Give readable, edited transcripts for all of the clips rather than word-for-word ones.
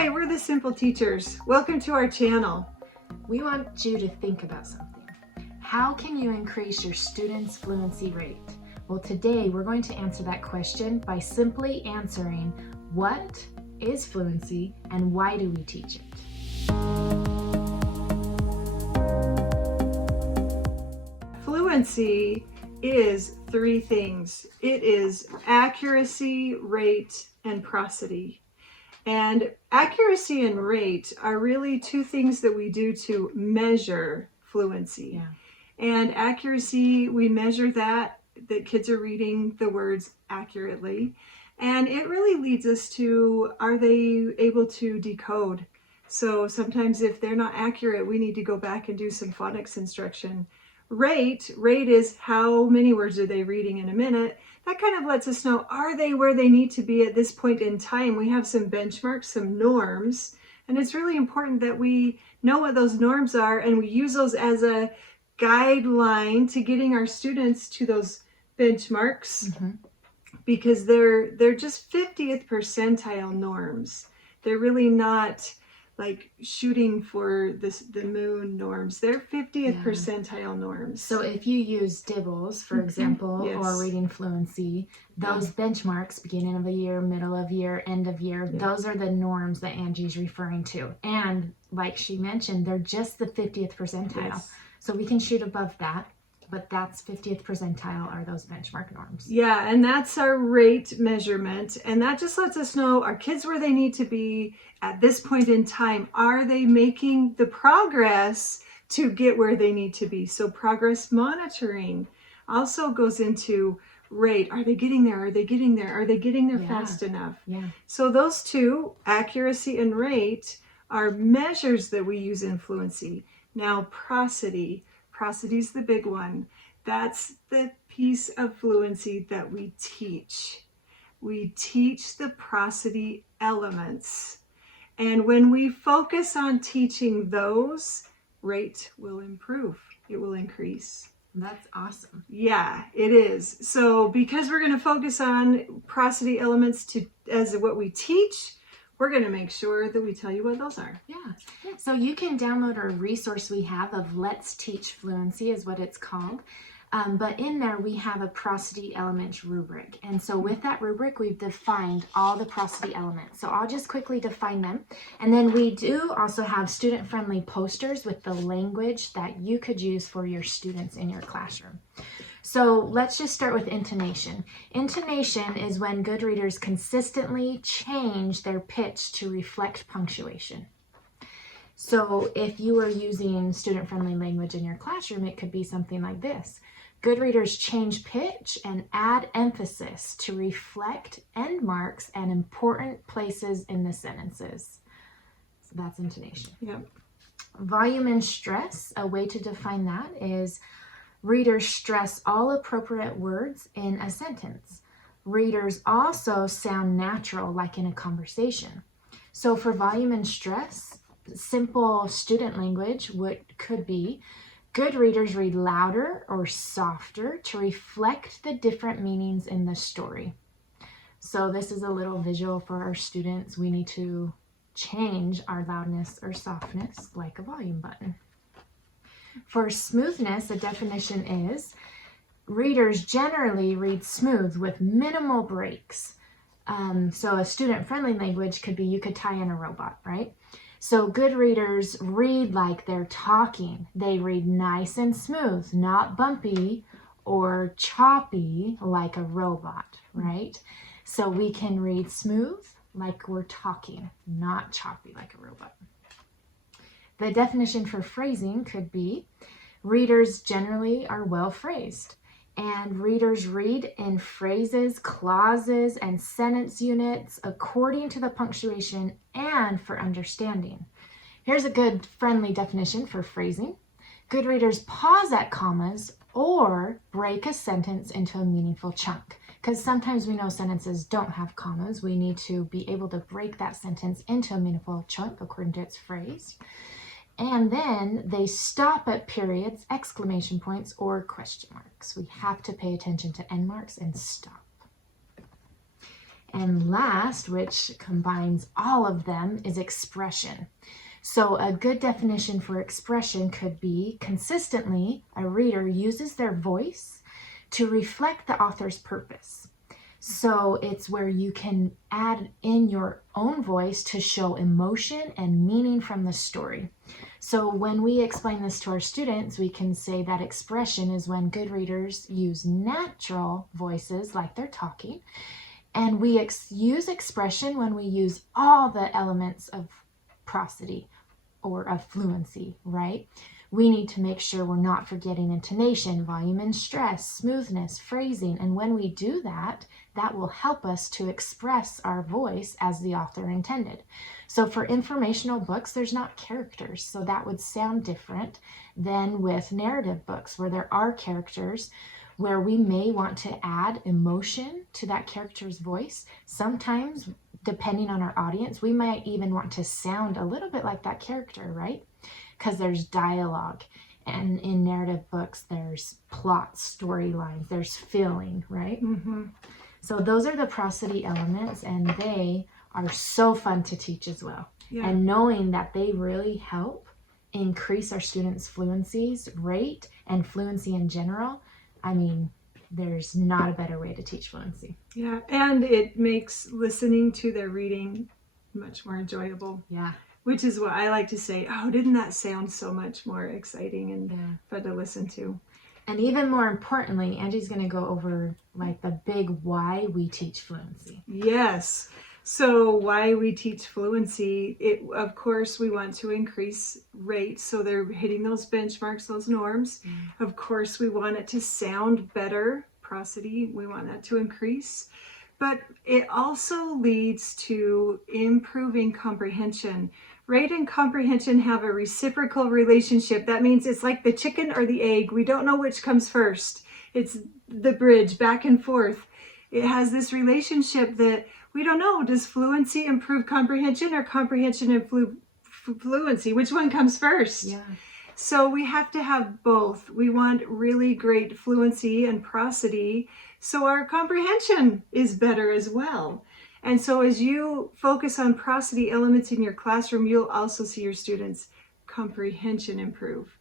Hi, we're the Simple Teachers. Welcome to our channel. We want you to think about something. How can you increase your students' fluency rate? Well, today we're going to answer that question by simply answering what is fluency and why do we teach it? Fluency is three things. It is accuracy, rate, and prosody. And accuracy and rate are really two things that we do to measure fluency. Yeah. And accuracy, we measure that kids are reading the words accurately. And it really leads us to, are they able to decode? So sometimes if they're not accurate, we need to go back and do some phonics instruction. Rate is how many words are they reading in a minute. That kind of lets us know, are they where they need to be at this point in time? We have some benchmarks, some norms, and it's really important that we know what those norms are and we use those as a guideline to getting our students to those benchmarks, because they're just 50th percentile norms. They're really not like shooting for the moon norms. They're 50th percentile norms. So if you use DIBELS, for example, Yes. or reading fluency, those benchmarks, beginning of the year, middle of year, end of year, those are the norms that Angie's referring to. And like she mentioned, they're just the 50th percentile. Yes. So we can shoot above that, but that's 50th percentile are those benchmark norms. Yeah, and that's our rate measurement. And that just lets us know, are kids where they need to be at this point in time? Are they making the progress to get where they need to be? So progress monitoring also goes into rate. Are they getting there? Are they getting there? Are they getting there fast enough? Yeah. So those two, accuracy and rate, are measures that we use in fluency. Now, prosody. Prosody's the big one. That's the piece of fluency that we teach. We teach the prosody elements. And when we focus on teaching those, rate will improve. It will increase. That's awesome. Yeah, it is. So because we're going to focus on prosody elements as what we teach, we're going to make sure that we tell you what those are. Yeah. So you can download our resource we have of Let's Teach Fluency is what it's called. But in there we have a prosody elements rubric. And so with that rubric, we've defined all the prosody elements. So I'll just quickly define them. And then we do also have student-friendly posters with the language that you could use for your students in your classroom. So let's just start with intonation. Intonation is when good readers consistently change their pitch to reflect punctuation. So if you were using student-friendly language in your classroom, it could be something like this. Good readers change pitch and add emphasis to reflect end marks and important places in the sentences. So that's intonation. Yep. Volume and stress, a way to define that is readers stress all appropriate words in a sentence. Readers also sound natural, like in a conversation. So for volume and stress, simple student language could be, good readers read louder or softer to reflect the different meanings in the story. So this is a little visual for our students. We need to change our loudness or softness like a volume button. For smoothness, a definition is, readers generally read smooth with minimal breaks. So a student-friendly language could be, you could tie in a robot, right? So good readers read like they're talking. They read nice and smooth, not bumpy or choppy like a robot, right? So we can read smooth like we're talking, not choppy like a robot. The definition for phrasing could be, readers generally are well phrased, and readers read in phrases, clauses, and sentence units according to the punctuation and for understanding. Here's a good friendly definition for phrasing. Good readers pause at commas or break a sentence into a meaningful chunk, because sometimes we know sentences don't have commas. We need to be able to break that sentence into a meaningful chunk according to its phrase. And then they stop at periods, exclamation points, or question marks. We have to pay attention to end marks and stop. And last, which combines all of them, is expression. So a good definition for expression could be consistently a reader uses their voice to reflect the author's purpose. So it's where you can add in your own voice to show emotion and meaning from the story. So when we explain this to our students, we can say that expression is when good readers use natural voices like they're talking. And we use expression when we use all the elements of prosody or of fluency, right? We need to make sure we're not forgetting intonation, volume and stress, smoothness, phrasing. And when we do that, that will help us to express our voice as the author intended. So for informational books, there's not characters. So that would sound different than with narrative books where there are characters, where we may want to add emotion to that character's voice. Sometimes, depending on our audience, we might even want to sound a little bit like that character, right? Because there's dialogue, and in narrative books there's plot, storylines, there's feeling, right? Mm-hmm. So those are the prosody elements, and they are so fun to teach as well. Yeah. And knowing that they really help increase our students' fluency's rate and fluency in general, I mean, there's not a better way to teach fluency. Yeah, and it makes listening to their reading much more enjoyable. Yeah. Which is what I like to say, oh, didn't that sound so much more exciting and Yeah. fun to listen to? And even more importantly, Angie's going to go over like the big why we teach fluency. Yes. So why we teach fluency, of course, we want to increase rates. So they're hitting those benchmarks, those norms. Of course, we want it to sound better. Prosody, we want that to increase. But it also leads to improving comprehension. Rate and comprehension have a reciprocal relationship. That means it's like the chicken or the egg. We don't know which comes first. It's the bridge back and forth. It has this relationship that we don't know. Does fluency improve comprehension or comprehension and fluency? Which one comes first? Yeah. So we have to have both. We want really great fluency and prosody, so our comprehension is better as well. And so as you focus on prosody elements in your classroom, you'll also see your students' comprehension improve.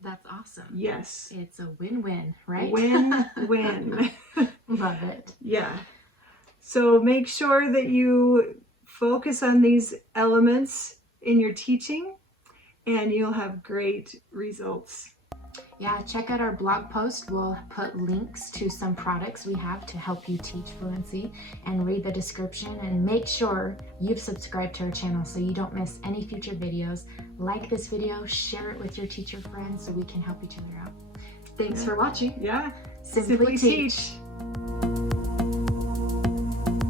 That's awesome. Yes. It's a win-win, right? Win-win. Love it. Yeah. So make sure that you focus on these elements in your teaching, and you'll have great results. Yeah, check out our blog post. We'll put links to some products we have to help you teach fluency, and read the description, and make sure you've subscribed to our channel so you don't miss any future videos. Like this video, share it with your teacher friends so we can help each other out. Thanks for watching. Yeah. Simply teach.